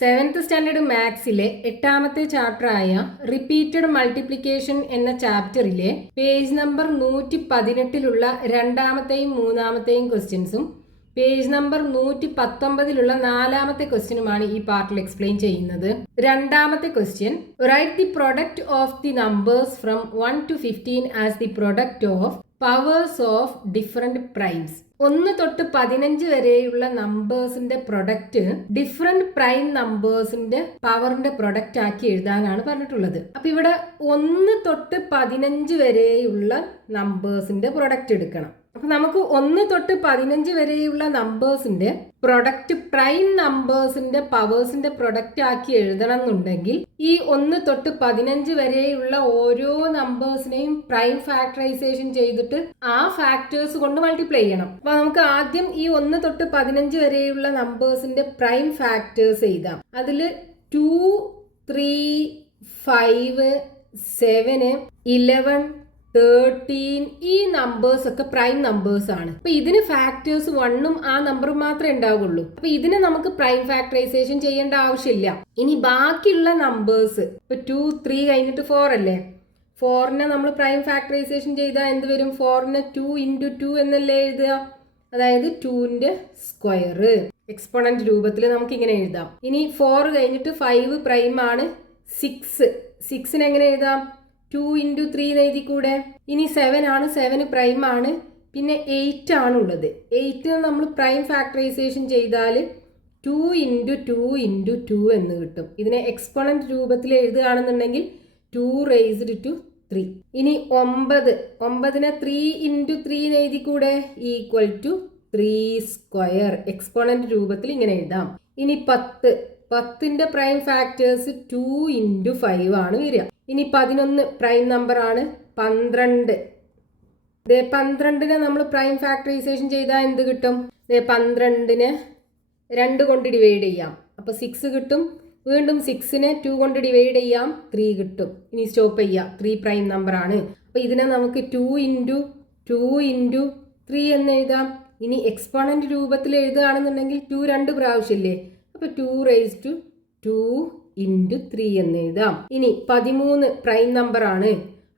Seventh standard മാത്സിലെ 8ാമത്തെ ചാപ്റ്ററായ repeated multiplication എന്ന ചാപ്റ്ററിലെ page number 118 രണ്ടാമത്തെയും മൂന്നാമത്തെയും ക്വസ്റ്റ്യൻസും പേജ് നമ്പർ 119 നാലാമത്തെ ക്വസ്റ്റ്യനുമാണ് ഈ പാർട്ടിൽ എക്സ്പ്ലെയിൻ ചെയ്യുന്നത്. രണ്ടാമത്തെ question, right the product of the numbers from 1 to 15 as the product of powers of different primes. 1 തൊട്ട് 15 വരെയുള്ള നമ്പേഴ്സിന്റെ പ്രൊഡക്റ്റ് ഡിഫറെന്റ് പ്രൈം നമ്പേഴ്സിന്റെ പവറിന്റെ പ്രൊഡക്റ്റ് ആക്കി എഴുതാനാണ് പറഞ്ഞിട്ടുള്ളത്. അപ്പൊ ഇവിടെ 1 തൊട്ട് 15 വരെയുള്ള നമ്പേഴ്സിന്റെ പ്രൊഡക്റ്റ് എടുക്കണം. അപ്പൊ നമുക്ക് 1 തൊട്ട് 15 വരെയുള്ള നമ്പേഴ്സിന്റെ പ്രൊഡക്റ്റ് പ്രൈം നമ്പേഴ്സിന്റെ പവേഴ്സിന്റെ പ്രൊഡക്റ്റ് ആക്കി എഴുതണം എന്നുണ്ടെങ്കിൽ ഈ 1 തൊട്ട് 15 വരെയുള്ള ഓരോ നമ്പേഴ്സിനെയും പ്രൈം ഫാക്ടറൈസേഷൻ ചെയ്തിട്ട് ആ ഫാക്ടേഴ്സ് കൊണ്ട് മൾട്ടിപ്ലൈ ചെയ്യണം. അപ്പൊ നമുക്ക് ആദ്യം ഈ 1 തൊട്ട് 15 വരെയുള്ള നമ്പേഴ്സിന്റെ പ്രൈം ഫാക്ടേഴ്സ് എഴുതാം. അതില് 2, 3, 5, 7, 11, 13 ഈ നമ്പേഴ്സ് ഒക്കെ പ്രൈം നമ്പേഴ്സ് ആണ്. അപ്പൊ ഇതിന് ഫാക്ടേഴ്സ് 1ഉം ആ നമ്പറും മാത്രമേ ഉണ്ടാവുള്ളൂ. അപ്പൊ ഇതിനെ നമുക്ക് പ്രൈം ഫാക്ടറൈസേഷൻ ചെയ്യേണ്ട ആവശ്യമില്ല. ഇനി ബാക്കിയുള്ള നമ്പേഴ്സ് ഇപ്പൊ 2, 3 കഴിഞ്ഞിട്ട് 4 അല്ലേ, 4നെ നമ്മൾ പ്രൈം ഫാക്ടറൈസേഷൻ ചെയ്താൽ എന്ത് വരും? 4നെ 2 into 2 എന്നല്ലേ എഴുതുക, അതായത് 2ന്റെ സ്ക്വയർ എക്സ്പോണന്റ് രൂപത്തിൽ നമുക്ക് ഇങ്ങനെ എഴുതാം. ഇനി 4 കഴിഞ്ഞിട്ട് 5 പ്രൈം ആണ്. 6നെ എങ്ങനെ എഴുതാം? 2 into 3 എഴുതി കൂടെ. ഇനി 7 ആണ്, 7 പ്രൈം ആണ്. പിന്നെ 8 ആണുള്ളത്. 8 നമ്മൾ പ്രൈം ഫാക്ടറൈസേഷൻ ചെയ്താൽ 2 into 2 into 2 എന്ന് കിട്ടും. ഇതിനെ എക്സ്പോണന്റ് രൂപത്തിൽ എഴുതുകയാണെന്നുണ്ടെങ്കിൽ 2 raised to 3. ഇനി 9നെ 3 into 3 എഴുതി കൂടെ, ഈക്വൽ ടു 3 സ്ക്വയർ എക്സ്പോണന്റ് രൂപത്തിൽ ഇങ്ങനെ എഴുതാം. ഇനി 10ന്റെ പ്രൈം ഫാക്ടേഴ്സ് 2 into 5 ആണ് വരിക. ഇനി 11 പ്രൈം നമ്പർ ആണ്. 12നെ നമ്മൾ പ്രൈം ഫാക്ടറൈസേഷൻ ചെയ്താൽ എന്ത് കിട്ടും? 12നെ 2 കൊണ്ട് ഡിവൈഡ് ചെയ്യാം, അപ്പൊ 6 കിട്ടും. വീണ്ടും 6നെ 2 കൊണ്ട് ഡിവൈഡ് ചെയ്യാം, 3 കിട്ടും. ഇനി സ്റ്റോപ്പ് ചെയ്യാം, 3 പ്രൈം നമ്പർ ആണ്. അപ്പൊ ഇതിനെ നമുക്ക് 2 into 2 into 3 എന്ന് എഴുതാം. ഇനി എക്സ്പോണന്റ് രൂപത്തിൽ എഴുതുകയാണെന്നുണ്ടെങ്കിൽ 2 2 പ്രാവശ്യമില്ലേ, അപ്പൊ 2 raised to 2 into 3 എന്ന് എഴുതാം. ഇനി 13 പ്രൈം നമ്പർ ആണ്.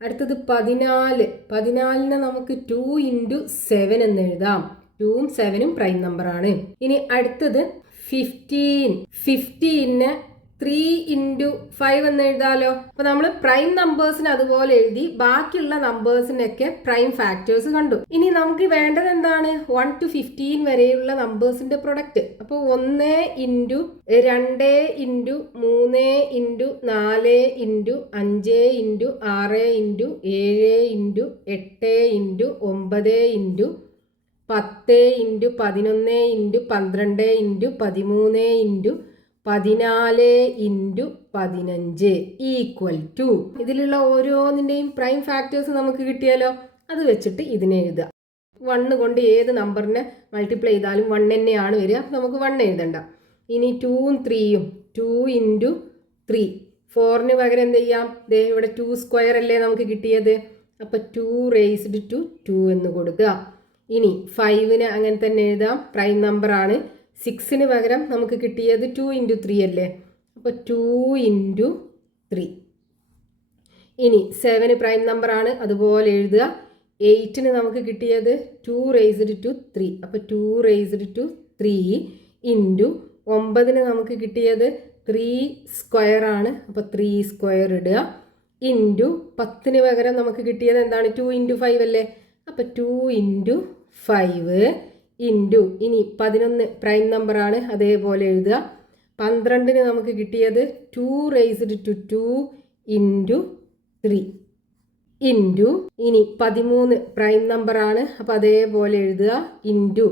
അടുത്തത് 14നെ നമുക്ക് 2 into 7 എന്ന് എഴുതാം. 2ഉം 7ഉം പ്രൈം നമ്പർ ആണ്. ഇനി അടുത്തത് 15നെ 3 into 5 എന്ന് എഴുതാലോ. അപ്പൊ നമ്മൾ പ്രൈം നമ്പേഴ്സിന് അതുപോലെ എഴുതി, ബാക്കിയുള്ള നമ്പേഴ്സിനൊക്കെ പ്രൈം ഫാക്ടേഴ്സ് കണ്ടു. ഇനി നമുക്ക് വേണ്ടത് എന്താണ്? 1 to 15 വരെയുള്ള നമ്പേഴ്സിന്റെ പ്രൊഡക്റ്റ്. അപ്പൊ 1 into 2 into 3 into 4 into 5 into 6 into 7 into 8 into 9 into 10 into 11 into 12 into 13 into 14 into 15 equal to. ഇതിലുള്ള ഓരോന്നിൻ്റെയും പ്രൈം ഫാക്ടേഴ്സ് നമുക്ക് കിട്ടിയാലോ, അത് വെച്ചിട്ട് ഇതിനെ എഴുതുക. 1 കൊണ്ട് ഏത് നമ്പറിനെ മൾട്ടിപ്ലൈ ചെയ്താലും 1 തന്നെയാണ് വരിക, നമുക്ക് 1 എഴുതണ്ട. ഇനി 2ഉം 3യും 2 into 3. 4ന് പകരം എന്ത് ചെയ്യാം? ഇവിടെ 2 സ്ക്വയർ അല്ലേ നമുക്ക് കിട്ടിയത്, അപ്പൊ 2 raised to 2 എന്ന് കൊടുക്കുക. ഇനി 5ന് അങ്ങനെ തന്നെ എഴുതാം, പ്രൈം നമ്പർ ആണ്. 6ന് പകരം നമുക്ക് കിട്ടിയത് 2 into 3 അല്ലേ, അപ്പോൾ 2 into 3. ഇനി 7 പ്രൈം നമ്പർ ആണ്, അതുപോലെ എഴുതുക. 8ന് നമുക്ക് കിട്ടിയത് 2 raised to 3, അപ്പോൾ 2 raised to 3 into 9ന് നമുക്ക് കിട്ടിയത് 3 സ്ക്വയർ ആണ്, അപ്പോൾ 3 സ്ക്വയർ ഇടുക. ഇൻറ്റു 10ന് പകരം നമുക്ക് കിട്ടിയത് എന്താണ്? 2 into 5 അല്ലേ, അപ്പോൾ 2 into 5 ഇൻറ്റു. ഇനി 11 പ്രൈം നമ്പർ ആണ്, അതേപോലെ എഴുതുക. 12ന് നമുക്ക് കിട്ടിയത് 2 raised to 2 into 3 ഇൻറ്റു. ഇനി 13 പ്രൈം നമ്പർ ആണ്, അപ്പോൾ അതേപോലെ എഴുതുക. ഇൻറ്റു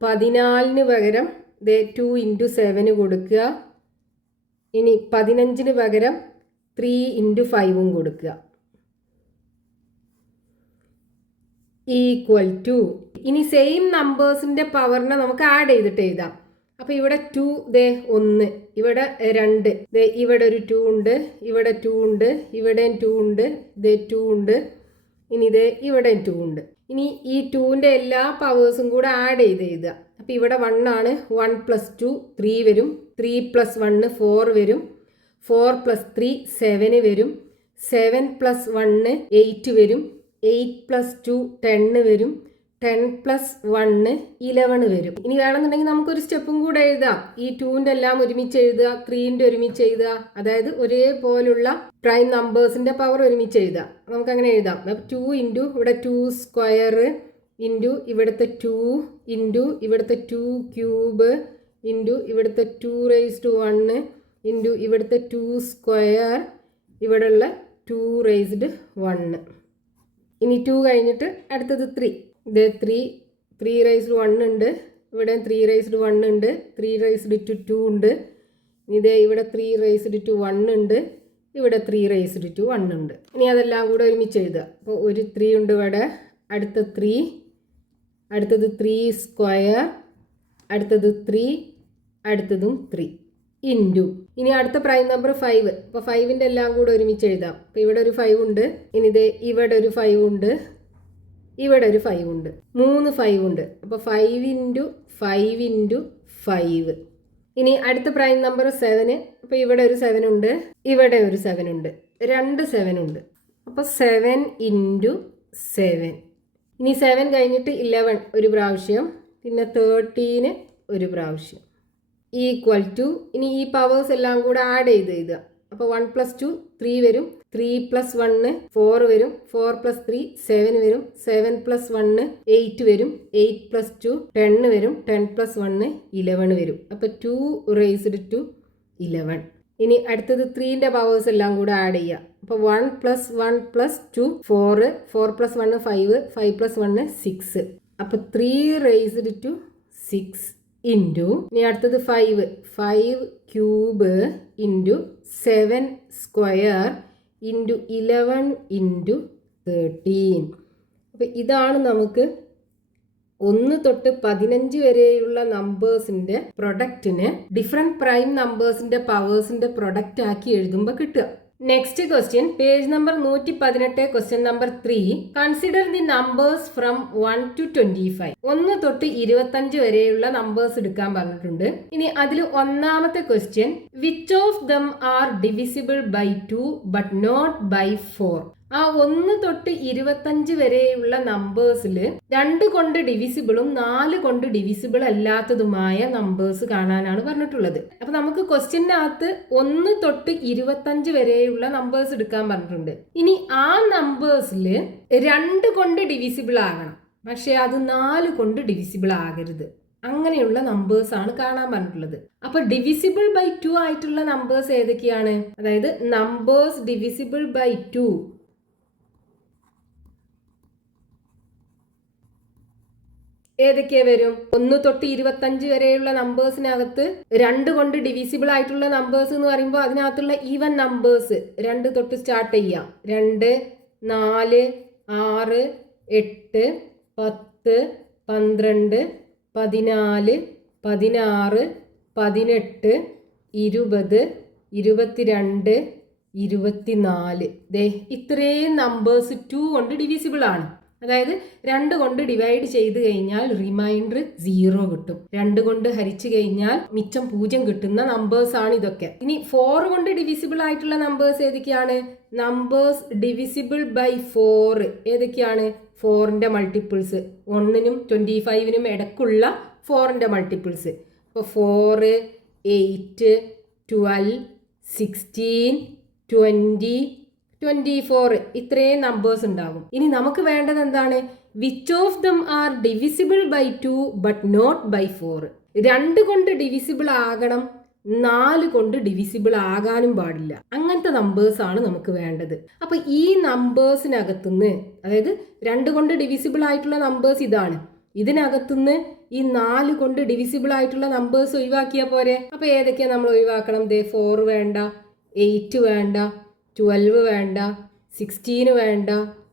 14ന് പകരം 2 into 7 കൊടുക്കുക. ഇനി 15ന് പകരം 3 into 5ഉം കൊടുക്കുക, ഈക്വൽ ടു. ഇനി സെയിം നമ്പേഴ്സിന്റെ പവറിനെ നമുക്ക് ആഡ് ചെയ്തിട്ട് എഴുതാം. അപ്പൊ ഇവിടെ 2 1, ഇവിടെ 2, ഇവിടെ ഒരു 2 ഉണ്ട്, ഇവിടെ 2 ഉണ്ട്, ഇവിടെ 2 ഉണ്ട്, 2 ഉണ്ട്, ഇനി ഇവിടെ 2 ഉണ്ട്. ഇനി ഈ 2ന്റെ എല്ലാ പവേഴ്സും കൂടെ ആഡ് ചെയ്ത് എഴുതുക. അപ്പൊ ഇവിടെ 1 ആണ്, 1 + 2 3 വരും, 3 + 1 4 വരും. 4 + 3 7 വരും. 7 + 1 8 വരും. 8 + 2 10 വരും. 10 + 1 11 വരും. ഇനി വേണമെന്നുണ്ടെങ്കിൽ നമുക്കൊരു സ്റ്റെപ്പും കൂടെ എഴുതാം. ഈ 2ൻ്റെ എല്ലാം ഒരുമിച്ച് എഴുതുക, 3ൻ്റെ ഒരുമിച്ച് എഴുതുക. അതായത് ഒരേപോലുള്ള പ്രൈം നമ്പേഴ്സിൻ്റെ പവർ ഒരുമിച്ച് എഴുതുക. നമുക്കങ്ങനെ എഴുതാം. 2 × ഇവിടെ 2 സ്ക്വയർ ഇൻറ്റു ഇവിടുത്തെ 2 ഇൻറ്റു ഇവിടുത്തെ 2 ക്യൂബ് ഇൻറ്റു ഇവിടുത്തെ 2⁻1 ഇൻറ്റു ഇവിടുത്തെ 2 സ്ക്വയർ ഇവിടെയുള്ള 2⁻1. ഇനി 2 കഴിഞ്ഞിട്ട് അടുത്തത് 3. ഇത് 3⁻1 ഉണ്ട്. ഇവിടെ 3⁻1 ഉണ്ട്. 3⁻2 ഉണ്ട്. ഇത് ഇവിടെ 3⁻1 ഉണ്ട്. ഇവിടെ 3⁻1 ഉണ്ട്. ഇനി അതെല്ലാം കൂടെ ഒരുമിച്ച് എഴുതുക. അപ്പോൾ ഒരു 3 ഉണ്ട് ഇവിടെ. അടുത്ത 3, അടുത്തത് 3 സ്ക്വയർ, അടുത്തത് 3, അടുത്തതും 3 ഇൻറ്റു. ഇനി അടുത്ത പ്രൈം നമ്പർ 5. അപ്പോൾ 5ൻ്റെ എല്ലാം കൂടെ ഒരുമിച്ച് എഴുതാം. അപ്പോൾ ഇവിടെ ഒരു 5 ഉണ്ട്. ഇനി ഇത് ഇവിടെ ഒരു 5 ഉണ്ട്. ഇവിടെ ഒരു 5 ഉണ്ട്. 3 5 ഉണ്ട്. അപ്പോൾ 5 × 5 × 5. ഇനി അടുത്ത പ്രൈം നമ്പർ 7. അപ്പോൾ ഇവിടെ ഒരു 7 ഉണ്ട്. ഇവിടെ ഒരു 7 ഉണ്ട്. 2 7 ഉണ്ട്. അപ്പോൾ 7 × 7. ഇനി 7 കഴിഞ്ഞിട്ട് 11 ഒരു പ്രാവശ്യം, പിന്നെ 13 ഒരു പ്രാവശ്യം, ഈക്വൽ ടു. ഇനി ഈ പവേഴ്സ് എല്ലാം കൂടെ ആഡ് ചെയ്ത് എഴുതുക. അപ്പോൾ 1 + 2 3 വരും. 3 + 1 4 വരും. 4 + 3 7 വരും. 7 + 1 8 വരും. 8 + 2 10 വരും. 10 + 1 11 വരും. അപ്പോൾ 2⁻11. ഇനി അടുത്തത് 3ൻ്റെ പവേഴ്സ് എല്ലാം കൂടെ ആഡ് ചെയ്യുക. അപ്പോൾ 1 + 1 + 2 4, 4 + 1 5, 5 + 1 6. അപ്പോൾ 3⁻6 ഇൻറ്റു. ഇനി അടുത്തത് 5 cube into 7 square into 11 into 13. അപ്പോൾ ഇതാണ് നമുക്ക് 1 തൊട്ട് 15 വരെയുള്ള നമ്പേഴ്സിൻ്റെ പ്രൊഡക്റ്റിന് ഡിഫറെൻറ്റ് പ്രൈം നമ്പേഴ്സിൻ്റെ പവേഴ്സിൻ്റെ പ്രൊഡക്റ്റ് ആക്കി എഴുതുമ്പോൾ കിട്ടുക. Next question, page number 118, question number 3. Consider the numbers from 1 to 25. 1 തൊട്ട് 25 വരെയുള്ള നമ്പേഴ്സ് എടുക്കാൻ പറഞ്ഞിട്ടുണ്ട്. ഇനി അതിൽ ഒന്നാമത്തെ question, which of them are divisible by 2 but not by 4. ആ 1 തൊട്ട് 25 വരെയുള്ള നമ്പേഴ്സിൽ 2 കൊണ്ട് ഡിവിസിബിളും 4 കൊണ്ട് ഡിവിസിബിൾ അല്ലാത്തതുമായ നമ്പേഴ്സ് കാണാനാണ് പറഞ്ഞിട്ടുള്ളത്. അപ്പൊ നമുക്ക് ക്വസ്റ്റ്യനകത്ത് 1 തൊട്ട് 25 വരെയുള്ള നമ്പേഴ്സ് എടുക്കാൻ പറഞ്ഞിട്ടുണ്ട്. ഇനി ആ നമ്പേഴ്സിൽ 2 കൊണ്ട് ഡിവിസിബിൾ ആകണം, പക്ഷെ അത് 4 കൊണ്ട് ഡിവിസിബിൾ ആകരുത്. അങ്ങനെയുള്ള നമ്പേഴ്സ് ആണ് കാണാൻ പറഞ്ഞിട്ടുള്ളത്. അപ്പൊ ഡിവിസിബിൾ ബൈ 2 ആയിട്ടുള്ള നമ്പേഴ്സ് ഏതൊക്കെയാണ്? അതായത് നമ്പേഴ്സ് ഡിവിസിബിൾ ബൈ 2 ഏതൊക്കെ വരും? 1 തൊട്ട് 25 വരെയുള്ള നമ്പേഴ്സിനകത്ത് 2 കൊണ്ട് ഡിവിസിബിൾ ആയിട്ടുള്ള നമ്പേഴ്സ് എന്ന് പറയുമ്പോൾ അതിനകത്തുള്ള ഈവൻ നമ്പേഴ്സ് 2 തൊട്ട് സ്റ്റാർട്ട് ചെയ്യാം. 2 4 6 8 10 12 14 16 18 20 22 24. ദേ ഇത്രയും നമ്പേഴ്സ് 2 കൊണ്ട് ഡിവിസിബിൾ ആണ്. അതായത് 2 കൊണ്ട് ഡിവൈഡ് ചെയ്ത് കഴിഞ്ഞാൽ റിമൈൻഡർ 0 കിട്ടും. 2 കൊണ്ട് ഹരിച്ചു കഴിഞ്ഞാൽ മിച്ചം 0 കിട്ടുന്ന നമ്പേഴ്സ് ആണ് ഇതൊക്കെ. ഇനി 4 കൊണ്ട് ഡിവിസിബിൾ ആയിട്ടുള്ള നമ്പേഴ്സ് ഏതൊക്കെയാണ്? നമ്പേഴ്സ് ഡിവിസിബിൾ ബൈ 4 ഏതൊക്കെയാണ്? 4ന്റെ മൾട്ടിപ്പിൾസ്, 1നും 25നും ഇടക്കുള്ള 4ന്റെ മൾട്ടിപ്പിൾസ്. അപ്പോൾ 4 8 12 16 20 24 ഇത്രയും നമ്പേഴ്സ് ഉണ്ടാകും. ഇനി നമുക്ക് വേണ്ടത് എന്താണ്? Which of them are divisible by 2 but not by 4. 2 കൊണ്ട് ഡിവിസിബിൾ ആകണം, 4 കൊണ്ട് ഡിവിസിബിൾ ആകാനും പാടില്ല. അങ്ങനത്തെ നമ്പേഴ്സ് ആണ് നമുക്ക് വേണ്ടത്. അപ്പൊ ഈ നമ്പേഴ്സിനകത്തുനിന്ന്, അതായത് 2 കൊണ്ട് ഡിവിസിബിൾ ആയിട്ടുള്ള നമ്പേഴ്സ് ഇതാണ്, ഇതിനകത്തുനിന്ന് ഈ 4 കൊണ്ട് ഡിവിസിബിൾ ആയിട്ടുള്ള നമ്പേഴ്സ് ഒഴിവാക്കിയാൽ പോരെ. അപ്പൊ ഏതൊക്കെയാ നമ്മൾ ഒഴിവാക്കണം? 4 വേണ്ട, 8 വേണ്ട, 12 വേണ്ട, 16 വേണ്ട,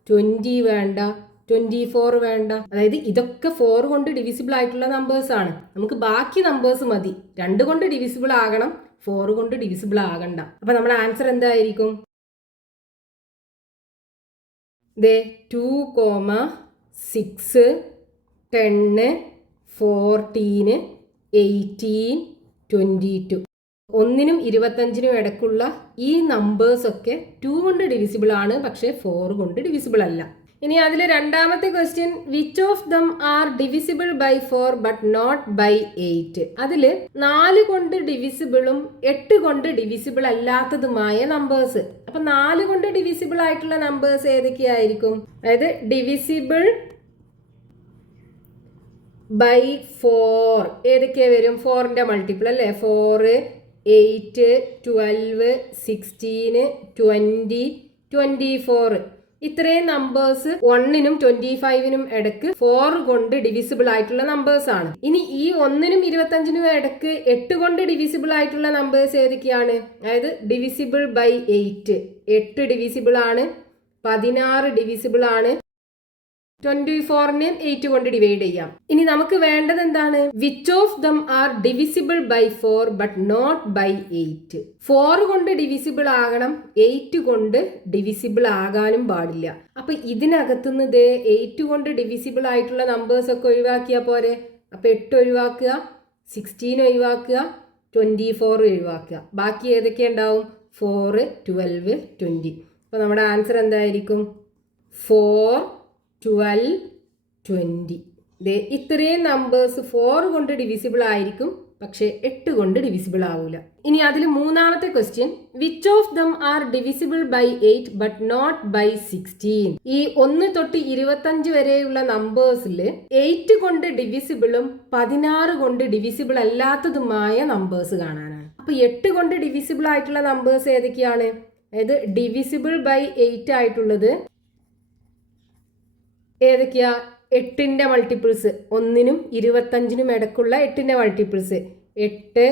20 വേണ്ട, 24 വേണ്ട. അതായത് ഇതൊക്കെ 4 കൊണ്ട് ഡിവിസിബിൾ ആയിട്ടുള്ള നമ്പേഴ്സ് ആണ്. നമുക്ക് ബാക്കി നമ്പേഴ്സ് മതി. 2 കൊണ്ട് ഡിവിസിബിൾ ആകണം, 4 കൊണ്ട് ഡിവിസിബിൾ ആകണ്ട. അപ്പൊ നമ്മുടെ ആൻസർ എന്തായിരിക്കും? 2, 6, 10, 14, 18, 22. 1നും 25നും ഇടയ്ക്കുള്ള ഈ നമ്പേഴ്സ് ഒക്കെ 2 കൊണ്ട് ഡിവിസിബിൾ ആണ്, പക്ഷേ 4 കൊണ്ട് ഡിവിസിബിൾ അല്ല. ഇനി അതിൽ രണ്ടാമത്തെ question, which of them are divisible by 4 but not by 8? അതിൽ 4 കൊണ്ട് ഡിവിസിബിളും 8 കൊണ്ട് ഡിവിസിബിൾ അല്ലാത്തതുമായ നമ്പേഴ്സ്. അപ്പൊ 4 കൊണ്ട് ഡിവിസിബിൾ ആയിട്ടുള്ള നമ്പേഴ്സ് ഏതൊക്കെയായിരിക്കും? അതായത് ഡിവിസിബിൾ ബൈ 4 ഏതൊക്കെയാ വരും? 4ന്റെ മൾട്ടിപ്പിൾ അല്ലേ? 4, 8, 12, 16, 20, 24. ഇത്രയും നമ്പേഴ്സ് 1നും 25നും ഇടയ്ക്ക് 4 കൊണ്ട് ഡിവിസിബിൾ ആയിട്ടുള്ള നമ്പേഴ്സ് ആണ്. ഇനി ഈ 1നും 25നും ഇടയ്ക്ക് 8 കൊണ്ട് ഡിവിസിബിൾ ആയിട്ടുള്ള നമ്പേഴ്സ് ഏതൊക്കെയാണ്? അതായത് ഡിവിസിബിൾ ബൈ 8, 8 ഡിവിസിബിൾ ആണ്, 16 ഡിവിസിബിൾ ആണ്, 24നെ 8 കൊണ്ട് ഡിവൈഡ് ചെയ്യാം. ഇനി നമുക്ക് വേണ്ടത് എന്താണ്? Which of them are divisible by 4 but not by 8? 4 കൊണ്ട് ഡിവിസിബിൾ ആകണം, 8 കൊണ്ട് ഡിവിസിബിൾ ആകാനും പാടില്ല. അപ്പൊ ഇതിനകത്തുനിന്ന് 8 കൊണ്ട് ഡിവിസിബിൾ ആയിട്ടുള്ള നമ്പേഴ്സ് ഒക്കെ ഒഴിവാക്കിയാൽ പോരെ. അപ്പൊ 8 ഒഴിവാക്കുക, 16 ഒഴിവാക്കുക, 24 ഒഴിവാക്കുക. ബാക്കി ഏതൊക്കെ ഉണ്ടാവും? 4, 12, 20. അപ്പൊ നമ്മുടെ ആൻസർ എന്തായിരിക്കും? 4, 12, 20. ഇത്രയും നമ്പേഴ്സ് 4 കൊണ്ട് ഡിവിസിബിൾ ആയിരിക്കും, പക്ഷെ 8 കൊണ്ട് ഡിവിസിബിൾ ആവൂല. ഇനി അതിൽ മൂന്നാമത്തെ question, which of them are divisible by 8 but not by 16? ഈ 1 തൊട്ട് 25 വരെയുള്ള നമ്പേഴ്സിൽ 8 കൊണ്ട് ഡിവിസിബിളും 16 കൊണ്ട് ഡിവിസിബിൾ അല്ലാത്തതുമായ നമ്പേഴ്സ് കാണാനാണ്. അപ്പൊ 8 കൊണ്ട് ഡിവിസിബിൾ ആയിട്ടുള്ള നമ്പേഴ്സ് ഏതൊക്കെയാണ്? അതായത് ഡിവിസിബിൾ ബൈ 8 ആയിട്ടുള്ളത് ഏതൊക്കെയാ? 8ന്റെ മൾട്ടിപ്പിൾസ്, 1നും 25നും ഇടയ്ക്കുള്ള 8ന്റെ മൾട്ടിപ്പിൾസ് 8,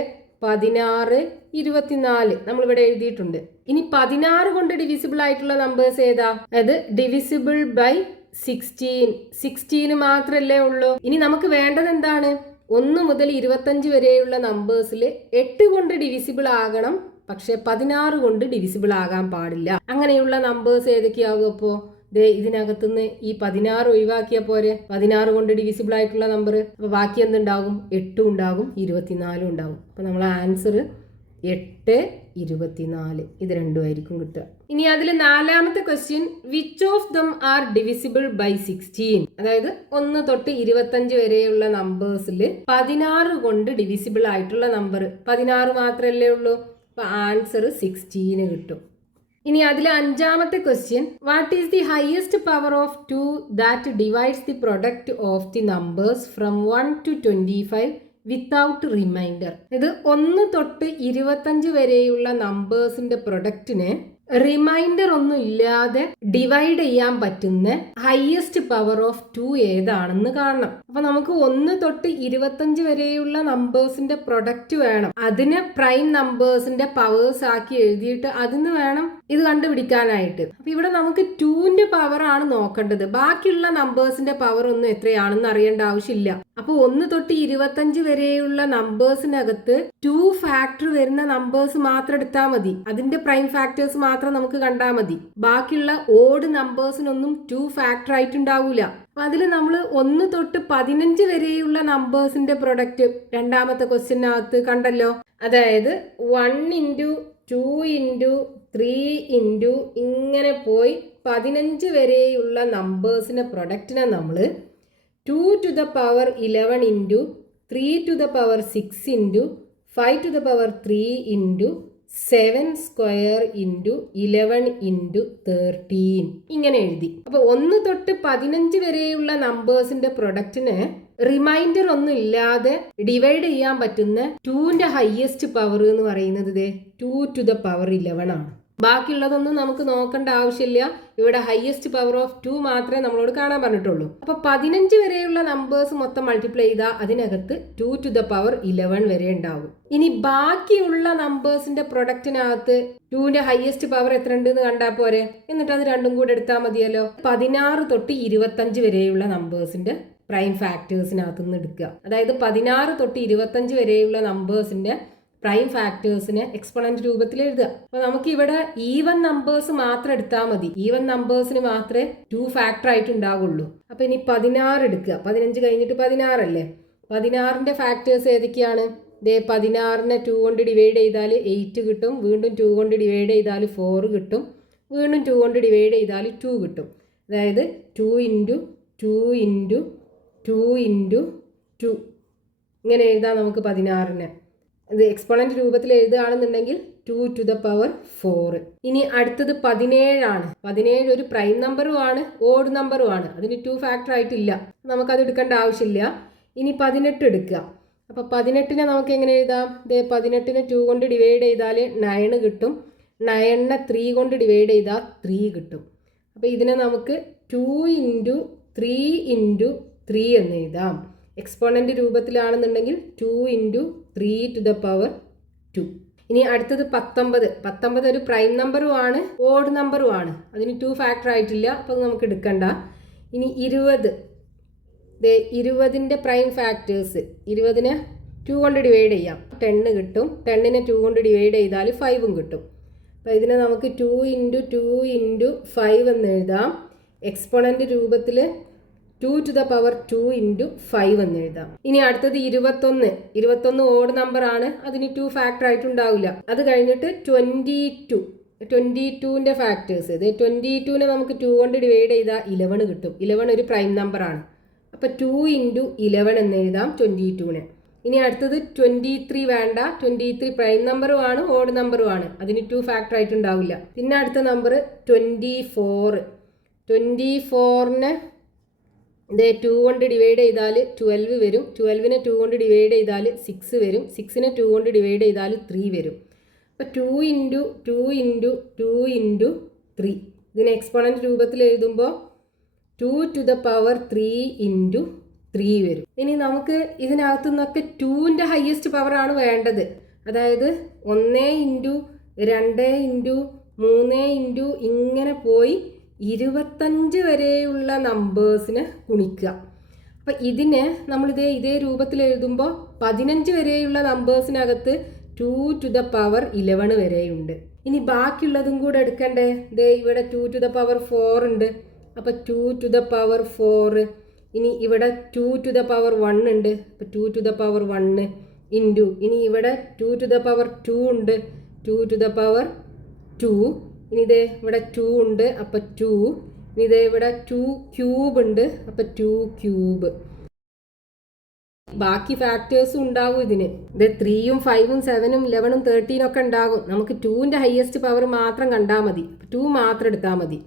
16, 24 നമ്മളിവിടെ എഴുതിയിട്ടുണ്ട്. ഇനി 16 കൊണ്ട് ഡിവിസിബിൾ ആയിട്ടുള്ള നമ്പേഴ്സ് ഏതാ? അതായത് ഡിവിസിബിൾ ബൈ 16, 16 മാത്രമല്ലേ ഉള്ളൂ. ഇനി നമുക്ക് വേണ്ടത് എന്താണ്? 1 മുതൽ 25 വരെയുള്ള നമ്പേഴ്സിൽ 8 കൊണ്ട് ഡിവിസിബിൾ ആകണം, പക്ഷെ 16 കൊണ്ട് ഡിവിസിബിൾ ആകാൻ പാടില്ല. അങ്ങനെയുള്ള നമ്പേഴ്സ് ഏതൊക്കെയാകും? അപ്പോൾ ഇതിനകത്തുനിന്ന് ഈ 16 ഒഴിവാക്കിയ പോരെ. 16 കൊണ്ട് ഡിവിസിബിൾ ആയിട്ടുള്ള നമ്പർ. അപ്പൊ ബാക്കി എന്തുണ്ടാകും? 8 ഉണ്ടാകും, 24 ഉണ്ടാകും. അപ്പൊ നമ്മൾ ആൻസർ 8, 24 ഇത് രണ്ടും ആയിരിക്കും കിട്ടുക. ഇനി അതിൽ നാലാമത്തെ question, which of them are divisible by 16? അതായത് 1 തൊട്ട് 25 വരെയുള്ള നമ്പേഴ്സിൽ 16 കൊണ്ട് ഡിവിസിബിൾ ആയിട്ടുള്ള നമ്പർ 16 മാത്രമല്ലേ ഉള്ളൂ. അപ്പൊ ആൻസർ 16 കിട്ടും. ഇനി അതിൽ അഞ്ചാമത്തെ question, what is the highest power of 2 that divides the product of the numbers from 1 to 25 without remainder? ഇത് 1 തൊട്ട് 25 വരെയുള്ള നമ്പേഴ്സിന്റെ പ്രൊഡക്റ്റിനെ റിമൈൻഡർ ഒന്നും ഇല്ലാതെ ഡിവൈഡ് ചെയ്യാൻ പറ്റുന്ന ഹയസ്റ്റ് പവർ ഓഫ് 2 ഏതാണെന്ന് കാണണം. അപ്പൊ നമുക്ക് 1 തൊട്ട് 25 വരെയുള്ള നമ്പേഴ്സിന്റെ പ്രൊഡക്റ്റ് വേണം. അതിനെ പ്രൈം നമ്പേഴ്സിന്റെ പവേഴ്സ് ആക്കി എഴുതിയിട്ട് അതിന് വേണം ഇത് കണ്ടുപിടിക്കാനായിട്ട്. അപ്പൊ ഇവിടെ നമുക്ക് 2ന്റെ പവർ ആണ് നോക്കേണ്ടത്. ബാക്കിയുള്ള നമ്പേഴ്സിന്റെ പവർ ഒന്നും എത്രയാണെന്ന് അറിയേണ്ട ആവശ്യമില്ല. അപ്പൊ 1 തൊട്ട് 25 വരെയുള്ള നമ്പേഴ്സിനകത്ത് 2 ഫാക്ടർ വരുന്ന നമ്പേഴ്സ് മാത്രം എടുത്താൽ മതി. അതിന്റെ പ്രൈം ഫാക്ടേഴ്സ് മാത്രം നമുക്ക് കണ്ടാൽ മതി. ബാക്കിയുള്ള ഓഡ് നമ്പേഴ്സിനൊന്നും 2 ഫാക്ടർ ആയിട്ടുണ്ടാവൂല. അപ്പൊ അതിൽ നമ്മൾ 1 തൊട്ട് 15 വരെയുള്ള നമ്പേഴ്സിന്റെ പ്രൊഡക്റ്റ് രണ്ടാമത്തെ ക്വസ്റ്റ്യനകത്ത് കണ്ടല്ലോ. അതായത് 1 ഇൻറ്റു 2 ഇൻറ്റു 3 ഇൻറ്റു ഇങ്ങനെ പോയി 15 വരെയുള്ള നമ്പേഴ്സിന്റെ പ്രൊഡക്റ്റിനെ നമ്മൾ 2 to the power 11 into 3 to the power 6 into 5 to the power 3 into 7 square into 11 into 13 ഇങ്ങനെ എഴുതി. അപ്പൊ 1 തൊട്ട് 15 വരെയുള്ള നമ്പേഴ്സിന്റെ പ്രൊഡക്റ്റിന് റിമൈൻഡർ ഒന്നും ഇല്ലാതെ ഡിവൈഡ് ചെയ്യാൻ പറ്റുന്ന 2ന്റെ ഹയസ്റ്റ് പവർ എന്ന് പറയുന്നത് 2 to the power 11 ആണ്. ബാക്കിയുള്ളതൊന്നും നമുക്ക് നോക്കേണ്ട ആവശ്യമില്ല. ഇവിടെ ഹയസ്റ്റ് പവർ ഓഫ് 2 മാത്രമേ നമ്മളോട് കാണാൻ പറഞ്ഞിട്ടുള്ളൂ. അപ്പൊ 15 വരെയുള്ള നമ്പേഴ്സ് മൊത്തം മൾട്ടിപ്ലൈ ചെയ്താൽ അതിനകത്ത് 2 to the power 11 വരെ ഉണ്ടാവും. ഇനി ബാക്കിയുള്ള നമ്പേഴ്സിന്റെ പ്രൊഡക്റ്റിനകത്ത് 2ന്റെ ഹയസ്റ്റ് പവർ എത്ര ഉണ്ടെന്ന് കണ്ടാൽ പോരെ. എന്നിട്ട് അത് രണ്ടും കൂടെ എടുത്താൽ മതിയല്ലോ. 16 തൊട്ട് 25 വരെയുള്ള നമ്പേഴ്സിന്റെ പ്രൈം ഫാക്ടേഴ്സിനകത്ത് നിന്ന് എടുക്കുക. അതായത് 16 തൊട്ട് 25 വരെയുള്ള നമ്പേഴ്സിന്റെ പ്രൈം ഫാക്ടേഴ്സിനെ എക്സ്പോണന്റ് രൂപത്തിൽ എഴുതുക. അപ്പൊ നമുക്ക് ഇവിടെ ഈവൻ നമ്പേഴ്സ് മാത്രം എടുത്താൽ മതി. ഈവൻ നമ്പേഴ്സിന് മാത്രമേ 2 ഫാക്ടർ ആയിട്ട് ഉണ്ടാവുള്ളൂ. അപ്പൊ ഇനി 16 എടുക്കുക. 15 കഴിഞ്ഞിട്ട് 16 അല്ലേ. 16ന്റെ ഫാക്ടേഴ്സ് ഏതൊക്കെയാണ്? ദേ 16നെ 2 കൊണ്ട് ഡിവൈഡ് ചെയ്താൽ 8 കിട്ടും. വീണ്ടും 2 കൊണ്ട് ഡിവൈഡ് ചെയ്താൽ 4 കിട്ടും. വീണ്ടും 2 കൊണ്ട് ഡിവൈഡ് ചെയ്താൽ 2 കിട്ടും. അതായത് 2 ഇൻറ്റു 2 ഇൻറ്റു 2 ഇൻറ്റു 2 ഇങ്ങനെ എഴുതാം നമുക്ക് 16നെ. ഇത് എക്സ്പോണൻ്റ് രൂപത്തിൽ എഴുതുകയാണെന്നുണ്ടെങ്കിൽ 2 ടു ദ പവർ 4. ഇനി അടുത്തത് 17 ആണ്. 17 ഒരു പ്രൈം നമ്പറുമാണ്, ഓഡ് നമ്പറുമാണ്. അതിന് 2 ഫാക്ടർ ആയിട്ടില്ല, നമുക്കത് എടുക്കേണ്ട ആവശ്യമില്ല. ഇനി 18 എടുക്കുക. അപ്പോൾ 18നെ നമുക്ക് എങ്ങനെ എഴുതാം? 18നെ 2 കൊണ്ട് ഡിവൈഡ് ചെയ്താൽ 9 കിട്ടും. 9നെ 3 കൊണ്ട് ഡിവൈഡ് ചെയ്താൽ 3 കിട്ടും. അപ്പോൾ ഇതിനെ നമുക്ക് 2 ഇൻറ്റു 3 ഇൻറ്റു 3 എന്ന് എഴുതാം. എക്സ്പോണൻ്റ് രൂപത്തിലാണെന്നുണ്ടെങ്കിൽ 2 ഇൻറ്റു 3 ടു ദ പവർ 2. ഇനി അടുത്തത് 19 ഒരു പ്രൈം നമ്പറുമാണ്, ഓഡ് നമ്പറുമാണ്. അതിന് 2 ഫാക്ടർ ആയിട്ടില്ല, അപ്പോൾ അത് നമുക്ക് എടുക്കണ്ട. ഇനി 20 20ൻ്റെ പ്രൈം ഫാക്ടേഴ്സ്. 20നെ 2 കൊണ്ട് ഡിവൈഡ് ചെയ്യാം, 10 കിട്ടും. 10നെ 2 കൊണ്ട് ഡിവൈഡ് ചെയ്താൽ 5 കിട്ടും. അപ്പോൾ ഇതിനെ നമുക്ക് 2 ഇൻറ്റു 2 ഇൻറ്റു 5 എന്ന് എഴുതാം. എക്സ്പോണൻ്റ് രൂപത്തിൽ 2 ടു ദ പവർ 2 ഇൻറ്റു 5 എന്ന് എഴുതാം. ഇനി അടുത്തത് 21 ഓഡ് നമ്പറാണ്, അതിന് 2 ഫാക്ടർ ആയിട്ടുണ്ടാവില്ല. അത് കഴിഞ്ഞിട്ട് 22ൻ്റെ ഫാക്ടേഴ്സ്. ഇത് 22നെ നമുക്ക് 2 കൊണ്ട് ഡിവൈഡ് ചെയ്താൽ 11 കിട്ടും. 11 ഒരു പ്രൈം നമ്പറാണ്, അപ്പോൾ 2 ഇൻറ്റു 11 എന്ന് എഴുതാം 22നെ. ഇനി അടുത്തത് 23 വേണ്ട, 23 പ്രൈം നമ്പറുമാണ്, ഓഡ് നമ്പറുമാണ്. അതിന് 2 ഫാക്ടർ ആയിട്ടുണ്ടാവില്ല. പിന്നെ അടുത്ത നമ്പർ 24. 24നെ 2 കൊണ്ട് ഡിവൈഡ് ചെയ്താൽ 12 വരും. 12നെ 2 കൊണ്ട് ഡിവൈഡ് ചെയ്താൽ 6 വരും. 6നെ 2 കൊണ്ട് ഡിവൈഡ് ചെയ്താൽ 3 വരും. അപ്പോൾ 2 ഇൻറ്റു 2 ഇൻറ്റു 2 ഇൻറ്റു 3. ഇതിനെ എക്സ്പോണൻ്റ് രൂപത്തിൽ എഴുതുമ്പോൾ 2 ടു ദ പവർ 3 ഇൻറ്റു 3 വരും. ഇനി നമുക്ക് ഇതിനകത്തു നിന്നൊക്കെ 2ൻ്റെ ഹയസ്റ്റ് പവറാണ് വേണ്ടത്. അതായത് 1 ഇൻറ്റു 2 ഇൻറ്റു 3 ഇൻറ്റു ഇങ്ങനെ പോയി 25 വരെയുള്ള നമ്പേഴ്സിനെ ഗുണിക്കുക. അപ്പം ഇതിന് നമ്മളിതേ രൂപത്തിൽ എഴുതുമ്പോൾ 15 വരെയുള്ള നമ്പേഴ്സിനകത്ത് 2 ടു ദ പവർ 11 വരെയുണ്ട്. ഇനി ബാക്കിയുള്ളതും കൂടെ എടുക്കണ്ടേ? ഇവിടെ 2 ടു ദ പവർ 4 ഉണ്ട്, അപ്പോൾ 2 ടു ദ പവർ 4. ഇനി ഇവിടെ 2 ടു ദ പവർ 1 ഉണ്ട്, അപ്പോൾ 2 ടു ദ പവർ 1 ഇൻറ്റു. ഇനി ഇവിടെ 2 ടു ദ പവർ 2 ഉണ്ട്, 2 ടു ദ പവർ 2. ഇനി ഇവിടെ 2 ഉണ്ട്, അപ്പോൾ 2. ഇനി ഇവിടെ 2 ക്യൂബ് ഉണ്ട്, അപ്പോൾ 2 ക്യൂബ്. ബാക്കി ഫാക്ടേഴ്സും ഉണ്ടാകും ഇതിന്. 3ഉം 5ഉം 7ഉം 11ഉം 13 ഒക്കെ ഉണ്ടാകും. നമുക്ക് 2ൻ്റെ ഹയസ്റ്റ് പവർ മാത്രം കണ്ടാൽ മതി, 2 മാത്രം എടുത്താൽ മതി.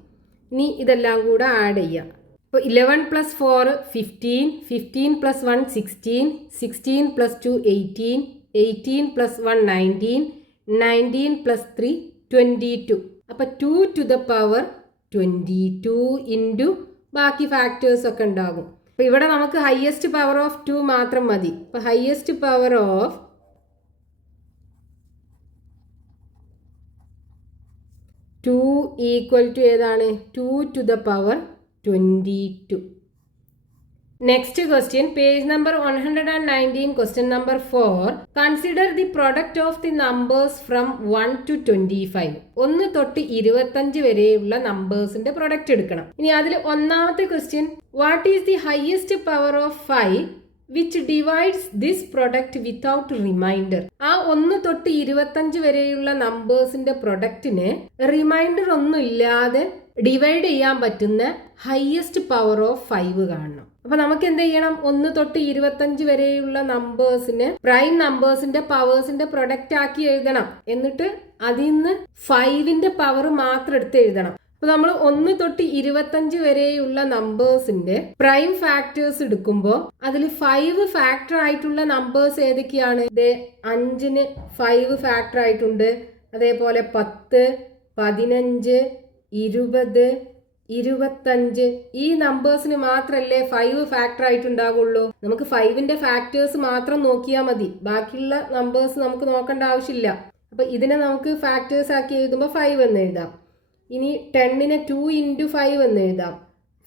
ഇനി ഇതെല്ലാം കൂടെ ആഡ് ചെയ്യാം. അപ്പോൾ 11 + 4 15, 15 + 1 16, 16 + 2 18, 18 + 1 19, 19 + 3 22. അപ്പോൾ 2 ടു ദ പവർ 22 ഇൻറ്റു ബാക്കി ഫാക്ടേഴ്സ് ഒക്കെ ഉണ്ടാകും. അപ്പോൾ ഇവിടെ നമുക്ക് ഹയസ്റ്റ് പവർ ഓഫ് 2 മാത്രം മതി. അപ്പോൾ ഹയസ്റ്റ് പവർ ഓഫ് 2 = ഏതാണ്? 2 to the power 22. Next question, page number 119, question number 4. Consider the product of the numbers from 1 to 25. 1 തൊട്ട് 25 വരെയുള്ള നമ്പേഴ്സിന്റെ പ്രൊഡക്റ്റ് എടുക്കണം. ഇനി അതിൽ ഒന്നാമത്തെ question, what is the highest power of 5 which divides this product without remainder? ആ 1 തൊട്ട് 25 വരെയുള്ള നമ്പേഴ്സിന്റെ പ്രൊഡക്റ്റിന് റിമൈൻഡർ ഒന്നും ഇല്ലാതെ ഡിവൈഡ് ചെയ്യാൻ പറ്റുന്ന ഹയസ്റ്റ് പവർ ഓഫ് 5 കാണണം. അപ്പൊ നമുക്ക് എന്ത് ചെയ്യണം? 1 തൊട്ട് 25 വരെയുള്ള നമ്പേഴ്സിന് പ്രൈം നമ്പേഴ്സിന്റെ പവേഴ്സിന്റെ പ്രൊഡക്റ്റ് ആക്കി എഴുതണം. എന്നിട്ട് അതിൽ നിന്ന് 5ന്റെ പവർ മാത്രം എടുത്ത് എഴുതണം. അപ്പൊ നമ്മൾ 1 തൊട്ട് 25 വരെയുള്ള നമ്പേഴ്സിന്റെ പ്രൈം ഫാക്ടേഴ്സ് എടുക്കുമ്പോൾ അതിൽ 5 ഫാക്ടർ ആയിട്ടുള്ള നമ്പേഴ്സ് ഏതൊക്കെയാണ്? 5ന് 5 ഫാക്ടർ ആയിട്ടുണ്ട്. അതേപോലെ 10, 15, 20, 25 ഈ നമ്പേഴ്സിന് മാത്രമല്ലേ 5 ഫാക്ടർ ആയിട്ടുണ്ടാകുള്ളൂ. നമുക്ക് 5ന്റെ ഫാക്ടേഴ്സ് മാത്രം നോക്കിയാൽ മതി, ബാക്കിയുള്ള നമ്പേഴ്സ് നമുക്ക് നോക്കേണ്ട ആവശ്യമില്ല. അപ്പൊ ഇതിനെ നമുക്ക് ഫാക്ടേഴ്സ് ആക്കി എഴുതുമ്പോൾ 5 എന്ന് എഴുതാം. ഇനി 10നെ 2 ഇൻറ്റു 5 എന്ന് എഴുതാം.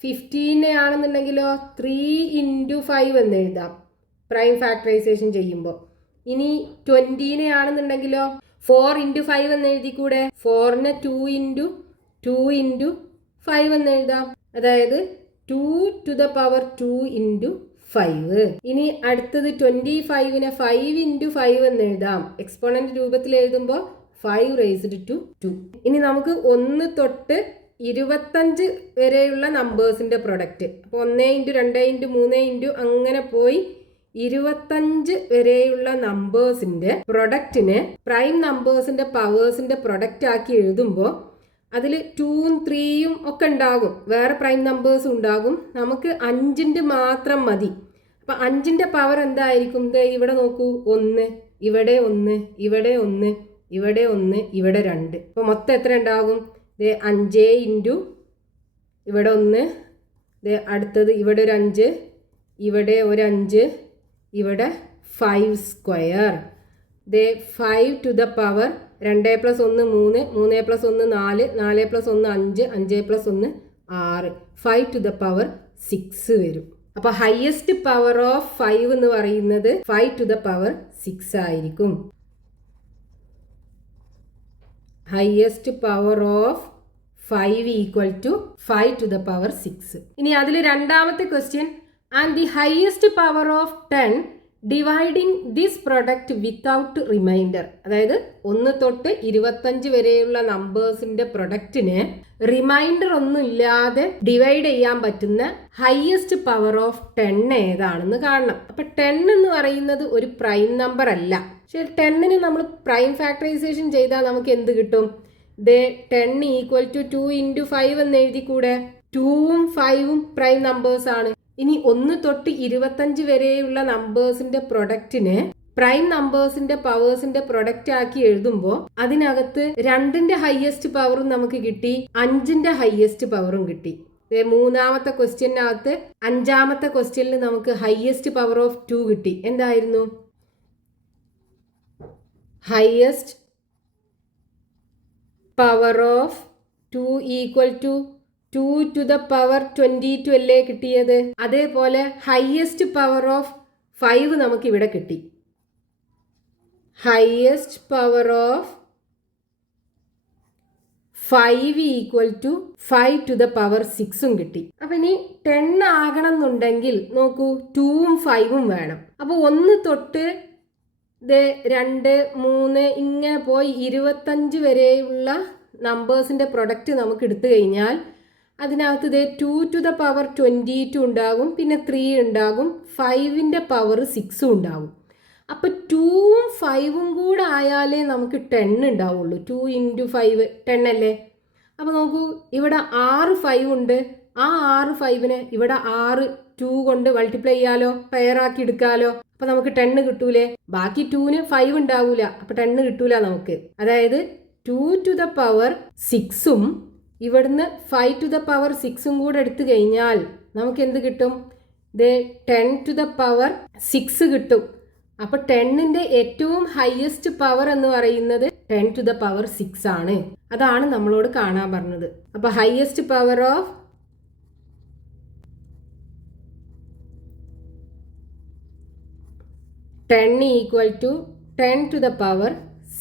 15 ആണെന്നുണ്ടെങ്കിലോ 3 ഇൻറ്റു 5 എന്ന് എഴുതാം പ്രൈം ഫാക്ടറൈസേഷൻ ചെയ്യുമ്പോൾ. ഇനി 20നെ ആണെന്നുണ്ടെങ്കിലോ 4 ഇൻറ്റു 5 എന്ന് എഴുതിക്കൂടെ? 4നെ 2 ഇൻറ്റു 5 എന്ന് എഴുതാം. അതായത് 2 ടു ദ പവർ 2 ഇൻറ്റു 5. ഇനി അടുത്തത് 25നെ 5 × 5 എന്ന് എഴുതാം. എക്സ്പോണന്റ് രൂപത്തിൽ എഴുതുമ്പോൾ 5 raised to 2. ഇനി നമുക്ക് 1 തൊട്ട് 25 വരെയുള്ള നമ്പേഴ്സിന്റെ പ്രൊഡക്റ്റ്. അപ്പോൾ 1 × 2 × 3 അങ്ങനെ പോയി 25 വരെയുള്ള നമ്പേഴ്സിന്റെ പ്രൊഡക്റ്റിനെ പ്രൈം നമ്പേഴ്സിന്റെ പവേഴ്സിന്റെ പ്രൊഡക്റ്റ് ആക്കി എഴുതുമ്പോൾ അതിൽ 2ഉം 3യും ഒക്കെ ഉണ്ടാകും, വേറെ പ്രൈം നമ്പേഴ്സും ഉണ്ടാകും. നമുക്ക് 5ന്റെ മാത്രം മതി. അപ്പം 5ന്റെ പവർ എന്തായിരിക്കും? ഇവിടെ നോക്കൂ, 1, ഇവിടെ 1, ഇവിടെ 1, ഇവിടെ 1, ഇവിടെ 2. അപ്പോൾ മൊത്തം എത്ര ഉണ്ടാകും? 5 × ഇവിടെ 1, അടുത്തത് ഇവിടെ ഒരു 5, ഇവിടെ ഒരു 5, ഇവിടെ 5 square. 5 to the power 2 + 1 3, 3 + 1 4, 4 + 1 5, 5 + 1 6, 5 to the power 6 വരും. അപ്പോൾ ഹയസ്റ്റ് പവർ ഓഫ് 5 എന്ന് പറയുന്നത് 5 to the power 6 ആയിരിക്കും. Highest power of 5 = 5 to the power 6. ഇനി അതിൽ രണ്ടാമത്തെ question, and the highest power of 10 dividing this product without remainder. അതായത് 1 തൊട്ട് 25 വരെയുള്ള നമ്പേഴ്സിന്റെ പ്രൊഡക്റ്റിന് റിമൈൻഡർ ഒന്നും ഇല്ലാതെ ഡിവൈഡ് ചെയ്യാൻ പറ്റുന്ന ഹയസ്റ്റ് പവർ ഓഫ് 10 ഏതാണെന്ന് കാണണം. അപ്പൊ 10 എന്ന് പറയുന്നത് ഒരു പ്രൈം നമ്പർ അല്ല. പക്ഷെ 10ന് നമ്മൾ പ്രൈം ഫാക്ടറൈസേഷൻ ചെയ്താൽ നമുക്ക് എന്ത് കിട്ടും? 10 = 2 × 5 എന്ന് എഴുതിക്കൂടെ? 2ഉം 5ഉം പ്രൈം നമ്പേഴ്സ് ആണ്. ഇനി 1 തൊട്ട് 25 വരെയുള്ള നമ്പേഴ്സിന്റെ പ്രൊഡക്റ്റിനെ പ്രൈം നമ്പേഴ്സിന്റെ പവേഴ്സിന്റെ പ്രൊഡക്റ്റ് ആക്കി എഴുതുമ്പോൾ അതിനകത്ത് 2ന്റെ ഹയസ്റ്റ് പവറും നമുക്ക് കിട്ടി, 5ന്റെ ഹയസ്റ്റ് പവറും കിട്ടി. മൂന്നാമത്തെ ക്വസ്റ്റ്യനകത്ത് 5ാമത്തെ ക്വസ്റ്റ്യനിൽ നമുക്ക് ഹയസ്റ്റ് പവർ ഓഫ് 2 കിട്ടി. എന്തായിരുന്നു? Highest power of 2 = 2 to the power 22 അല്ലേ കിട്ടിയത്? അതേപോലെ ഹയസ്റ്റ് പവർ ഓഫ് 5 നമുക്ക് ഇവിടെ കിട്ടി. Highest power of 5 = 5 to the power 6ഉം കിട്ടി. അപ്പൊ ഇനി 10 ആകണം എന്നുണ്ടെങ്കിൽ നോക്കൂ, 2ഉം 5ഉം വേണം. അപ്പോൾ 1 തൊട്ട് 2 3 ഇങ്ങനെ പോയി 25 വരെയുള്ള നമ്പേഴ്സിന്റെ പ്രൊഡക്റ്റ് നമുക്ക് എടുത്തു കഴിഞ്ഞാൽ അതിനകത്ത് 2 to the power 22 ഉണ്ടാകും, പിന്നെ 3 ഉണ്ടാകും, 5ന്റെ പവർ 6ഉം ഉണ്ടാകും. അപ്പം 2ഉം 5ഉം കൂടെ ആയാലേ നമുക്ക് 10 ഉണ്ടാവുള്ളൂ. 2 × 5 10 അല്ലേ? അപ്പോൾ നോക്കൂ, ഇവിടെ 6 5 ഉണ്ട്. ആ 6 5നെ ഇവിടെ 6 2 കൊണ്ട് മൾട്ടിപ്ലൈ ചെയ്യാലോ, പെയറാക്കി എടുക്കാലോ. അപ്പം നമുക്ക് 10 കിട്ടൂലേ? ബാക്കി 2ന് 5 ഉണ്ടാവൂല, അപ്പം 10 കിട്ടൂല നമുക്ക്. അതായത് 2 to the power 6ഉം ഇവിടുന്ന് 5 to the power 6ഉം കൂടെ എടുത്തു കഴിഞ്ഞാൽ നമുക്ക് എന്ത് കിട്ടും? 10 to the power 6 കിട്ടും. അപ്പൊ 10ന്റെ ഏറ്റവും ഹയസ്റ്റ് പവർ എന്ന് പറയുന്നത് 10 to the power 6 ആണ്. അതാണ് നമ്മളോട് കാണാൻ പറഞ്ഞത്. അപ്പൊ highest power of 10 = 10 to the power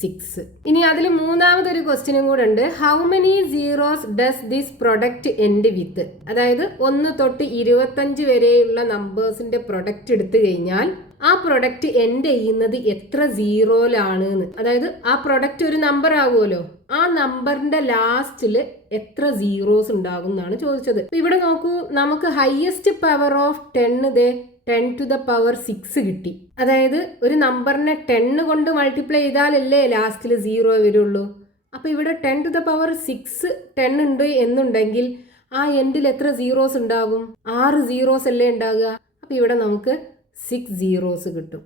6. ഇനി അതിൽ മൂന്നാമതൊരു ക്വസ്റ്റ്യനും കൂടെ ഉണ്ട്. How many zeros does this product end with? അതായത് 1 തൊട്ട് 25 വരെയുള്ള നമ്പേഴ്സിന്റെ പ്രൊഡക്റ്റ് എടുത്തു കഴിഞ്ഞാൽ ആ പ്രൊഡക്റ്റ് എൻഡ് ചെയ്യുന്നത് എത്ര സീറോയിലാണ് എന്ന്. അതായത് ആ പ്രൊഡക്റ്റ് ഒരു നമ്പർ ആകുമല്ലോ, ആ നമ്പറിന്റെ ലാസ്റ്റിൽ എത്ര സീറോസ് ഉണ്ടാകും എന്നാണ് ചോദിച്ചത്. ഇവിടെ നോക്കൂ, നമുക്ക് highest power of 10 to the power 6 കിട്ടി. അതായത് ഒരു നമ്പറിനെ 10 കൊണ്ട് മൾട്ടിപ്ലൈ ചെയ്താലല്ലേ ലാസ്റ്റിൽ 0 വരുള്ളൂ. അപ്പോൾ ഇവിടെ 10 to the power 6 10 ഉണ്ട് എന്നുണ്ടെങ്കിൽ ആ എൻഡിൽ എത്ര സീറോസ് ഉണ്ടാകും? 6 സീറോസ് അല്ലേ ഉണ്ടാകുക. അപ്പോൾ ഇവിടെ നമുക്ക് 6 സീറോസ് കിട്ടും.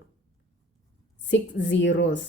6 സീറോസ്.